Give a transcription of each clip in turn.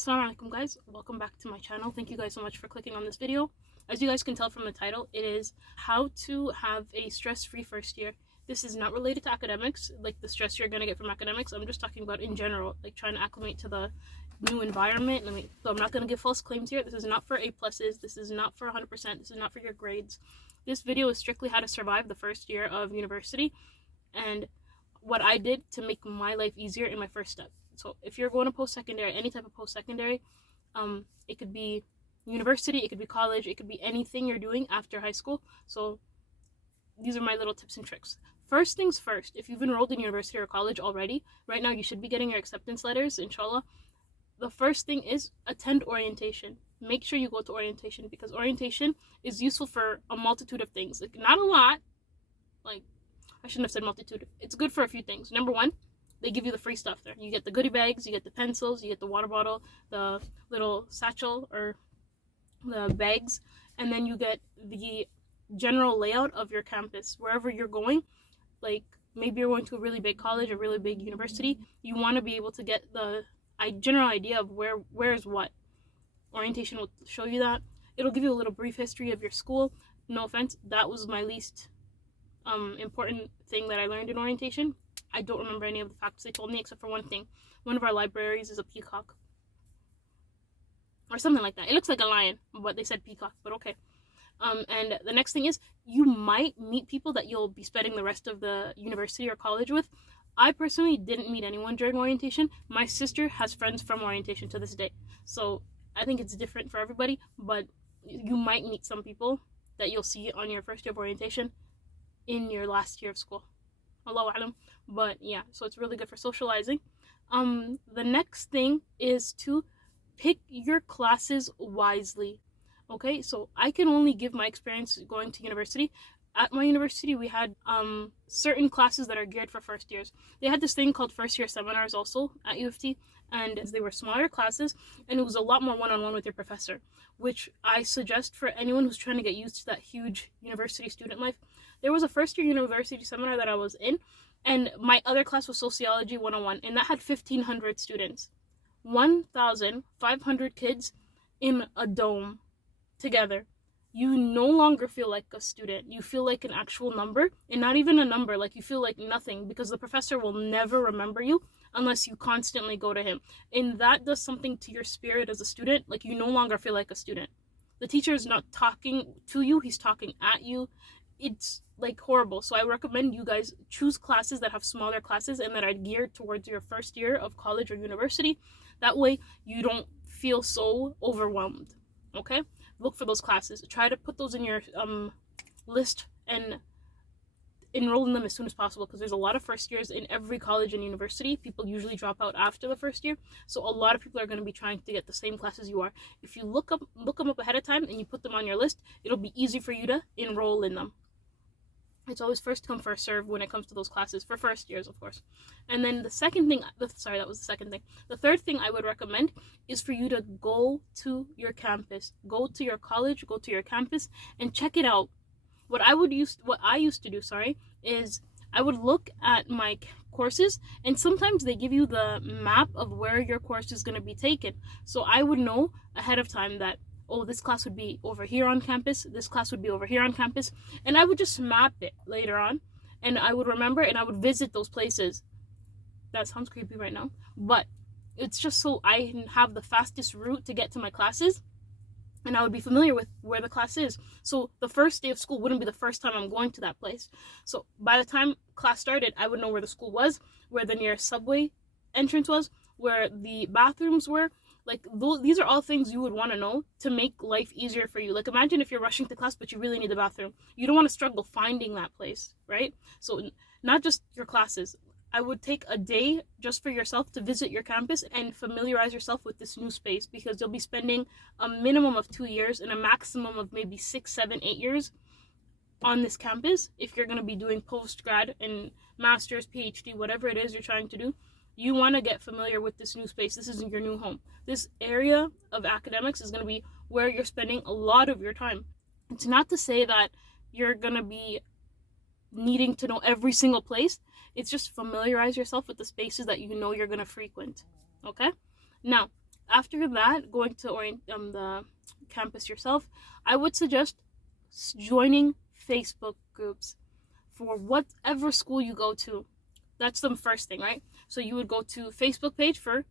Assalamu alaikum guys, welcome back to my channel. Thank you guys so much for clicking on this video. As you guys can tell from the title, it is how to have a stress-free first year. This is not related to academics, like the stress you're going to get from academics. I'm just talking about in general, like trying to acclimate to the new environment. So I'm not going to give false claims here. This is not for A+, this is not for 100%, this is not for your grades. This video is strictly how to survive the first year of university and what I did to make my life easier in my first step. So if you're going to post-secondary, any type of post-secondary, it could be university, it could be college, it could be anything you're doing after high school. So these are my little tips and tricks. First things first, if you've enrolled in university or college already, right now you should be getting your acceptance letters, inshallah. The first thing is attend orientation. Make sure you go to orientation because orientation is useful for a multitude of things. Like, not a lot, like, I shouldn't have said multitude. It's good for a few things. Number one, they give you the free stuff there. You get the goodie bags, you get the pencils, you get the water bottle, the little satchel or the bags, and then you get the general layout of your campus. Wherever you're going, like maybe you're going to a really big college, a really big university, you want to be able to get the general idea of where is what. Orientation will show you that. It'll give you a little brief history of your school. No offense, that was my least important thing that I learned in orientation. I don't remember any of the facts they told me except for one thing. One of our libraries is a peacock. Or something like that. It looks like a lion, but they said peacock, but okay. And the next thing is, you might meet people that you'll be spending the rest of the university or college with. I personally didn't meet anyone during orientation. My sister has friends from orientation to this day. So I think it's different for everybody, but you might meet some people that you'll see on your first year of orientation in your last year of school. Allahu alam. But yeah, so it's really good for socializing. The next thing is to pick your classes wisely. Okay, so I can only give my experience going to university. At my university, we had certain classes that are geared for first years. They had this thing called first year seminars also at U of T, and they were smaller classes, and it was a lot more one-on-one with your professor, which I suggest for anyone who's trying to get used to that huge university student life. There was a first year university seminar that I was in, and my other class was Sociology 101, and that had 1,500 students. 1,500 kids in a dome together. You no longer feel like a student. You feel like an actual number, and not even a number, like you feel like nothing, because the professor will never remember you unless you constantly go to him. And that does something to your spirit as a student. Like, you no longer feel like a student. The teacher is not talking to you, he's talking at you. It's like horrible. So I recommend you guys choose classes that have smaller classes and that are geared towards your first year of college or university. That way you don't feel so overwhelmed. Okay, look for those classes. Try to put those in your list and enroll in them as soon as possible, because there's a lot of first years in every college and university. People usually drop out after the first year, so a lot of people are going to be trying to get the same classes you are. If you look them up ahead of time and you put them on your list, it'll be easy for you to enroll in them. It's always first come, first serve when it comes to those classes, for first years, of course. And then the second thing, sorry, that was the second thing. The third thing I would recommend is for you to go to your campus. Go to your college, go to your campus, and check it out. What I used to do, is I would look at my courses, and sometimes they give you the map of where your course is going to be taken. So I would know ahead of time that, oh, this class would be over here on campus, this class would be over here on campus, and I would just map it later on, and I would remember, and I would visit those places. That sounds creepy right now, but it's just so I can have the fastest route to get to my classes, and I would be familiar with where the class is. So the first day of school wouldn't be the first time I'm going to that place. So by the time class started, I would know where the school was, where the nearest subway entrance was, where the bathrooms were. Like, these are all things you would want to know to make life easier for you. Like, imagine if you're rushing to class, but you really need the bathroom. You don't want to struggle finding that place, right? So not just your classes. I would take a day just for yourself to visit your campus and familiarize yourself with this new space, because you'll be spending a minimum of 2 years and a maximum of maybe 6, 7, 8 years on this campus. If you're going to be doing post-grad and master's, PhD, whatever it is you're trying to do, you want to get familiar with this new space. This is your new home. This area of academics is going to be where you're spending a lot of your time. It's not to say that you're going to be needing to know every single place. It's just familiarize yourself with the spaces that you know you're going to frequent. Okay? Now, After that, going to the campus yourself, I would suggest joining Facebook groups for whatever school you go to. That's the first thing, right? So you would go to Facebook page for,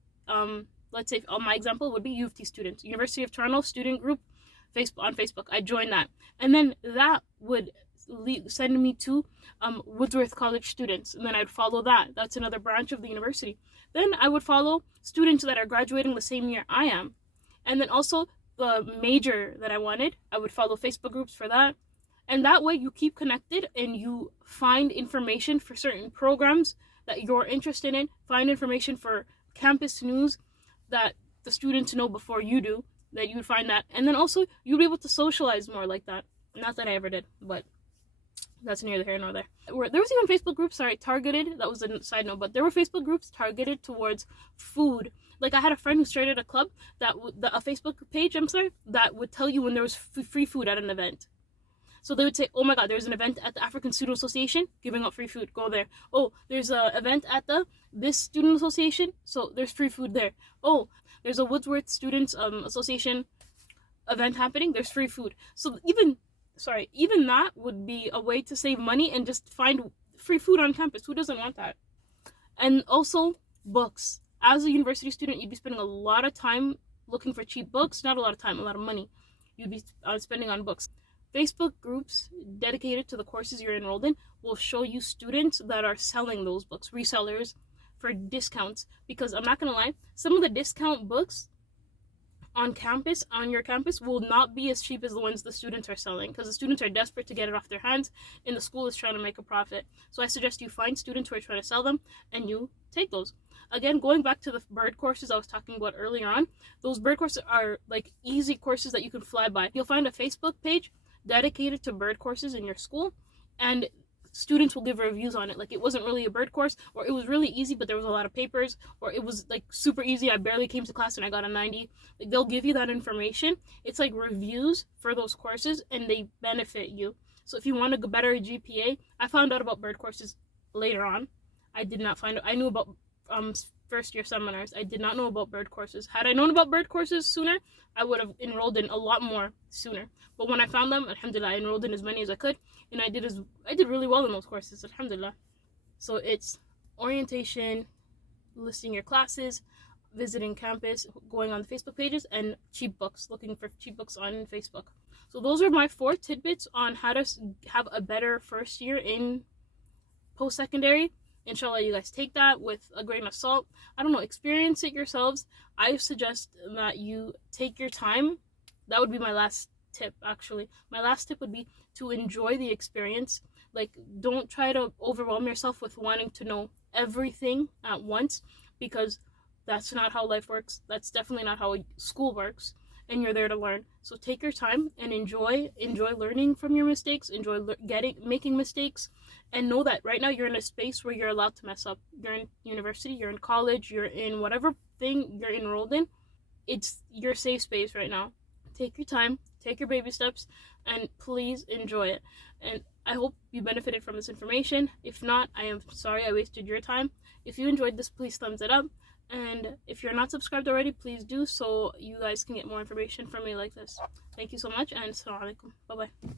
let's say, my example would be U of T students, University of Toronto student group, on Facebook. I joined that, and then that would send me to Woodworth College students, and then I'd follow that. That's another branch of the university. Then I would follow students that are graduating the same year I am, and then also the major that I wanted. I would follow Facebook groups for that. And that way you keep connected and you find information for certain programs that you're interested in, find information for campus news that the students know before you do, that you would find that. And then also you'll be able to socialize more like that. Not that I ever did, but that's neither here nor there. There was even Facebook groups, targeted, that was a side note, but there were Facebook groups targeted towards food. Like I had a friend who started a club, a Facebook page, that would tell you when there was free food at an event. So they would say, oh my god, there's an event at the African Student Association giving out free food, go there. Oh, there's an event at this student association, so there's free food there. Oh, there's a Woodsworth Students Association event happening, there's free food. So even that would be a way to save money and just find free food on campus. Who doesn't want that? And also books. As a university student, you'd be spending a lot of time looking for cheap books. Not a lot of time, a lot of money you'd be spending on books. Facebook groups dedicated to the courses you're enrolled in will show you students that are selling those books, resellers, for discounts. Because I'm not gonna lie, some of the discount books on your campus, will not be as cheap as the ones the students are selling, because the students are desperate to get it off their hands and the school is trying to make a profit. So I suggest you find students who are trying to sell them and you take those. Again, going back to the bird courses I was talking about earlier on, those bird courses are like easy courses that you can fly by. You'll find a Facebook page dedicated to bird courses in your school, and students will give reviews on it. Like it wasn't really a bird course, or it was really easy but there was a lot of papers, or it was like super easy, I barely came to class and I got a 90. Like they'll give you that information. It's like reviews for those courses and they benefit you. So if you want a better GPA, I found out about bird courses later on. I knew about first year seminars. I did not know about bird courses. Had I known about bird courses sooner, I would have enrolled in a lot more sooner. But when I found them, alhamdulillah, I enrolled in as many as I could, and I did really well in those courses, alhamdulillah. So it's orientation, listing your classes, visiting campus, going on the Facebook pages, and cheap books, looking for cheap books on Facebook. So those are my 4 tidbits on how to have a better first year in post-secondary. Inshallah, you guys take that with a grain of salt. I don't know, experience it yourselves. I suggest that you take your time. That would be my last tip, actually. My last tip would be to enjoy the experience. Like, don't try to overwhelm yourself with wanting to know everything at once, because that's not how life works. That's definitely not how school works, and you're there to learn. So take your time and enjoy learning from your mistakes, enjoy making mistakes, and know that right now you're in a space where you're allowed to mess up. You're in university, you're in college, you're in whatever thing you're enrolled in. It's your safe space right now. Take your time, take your baby steps, and please enjoy it. And I hope you benefited from this information. If not, I am sorry I wasted your time. If you enjoyed this, please thumbs it up. And if you're not subscribed already, please do, so you guys can get more information from me like this. Thank you so much, and assalamu alaikum. Bye bye.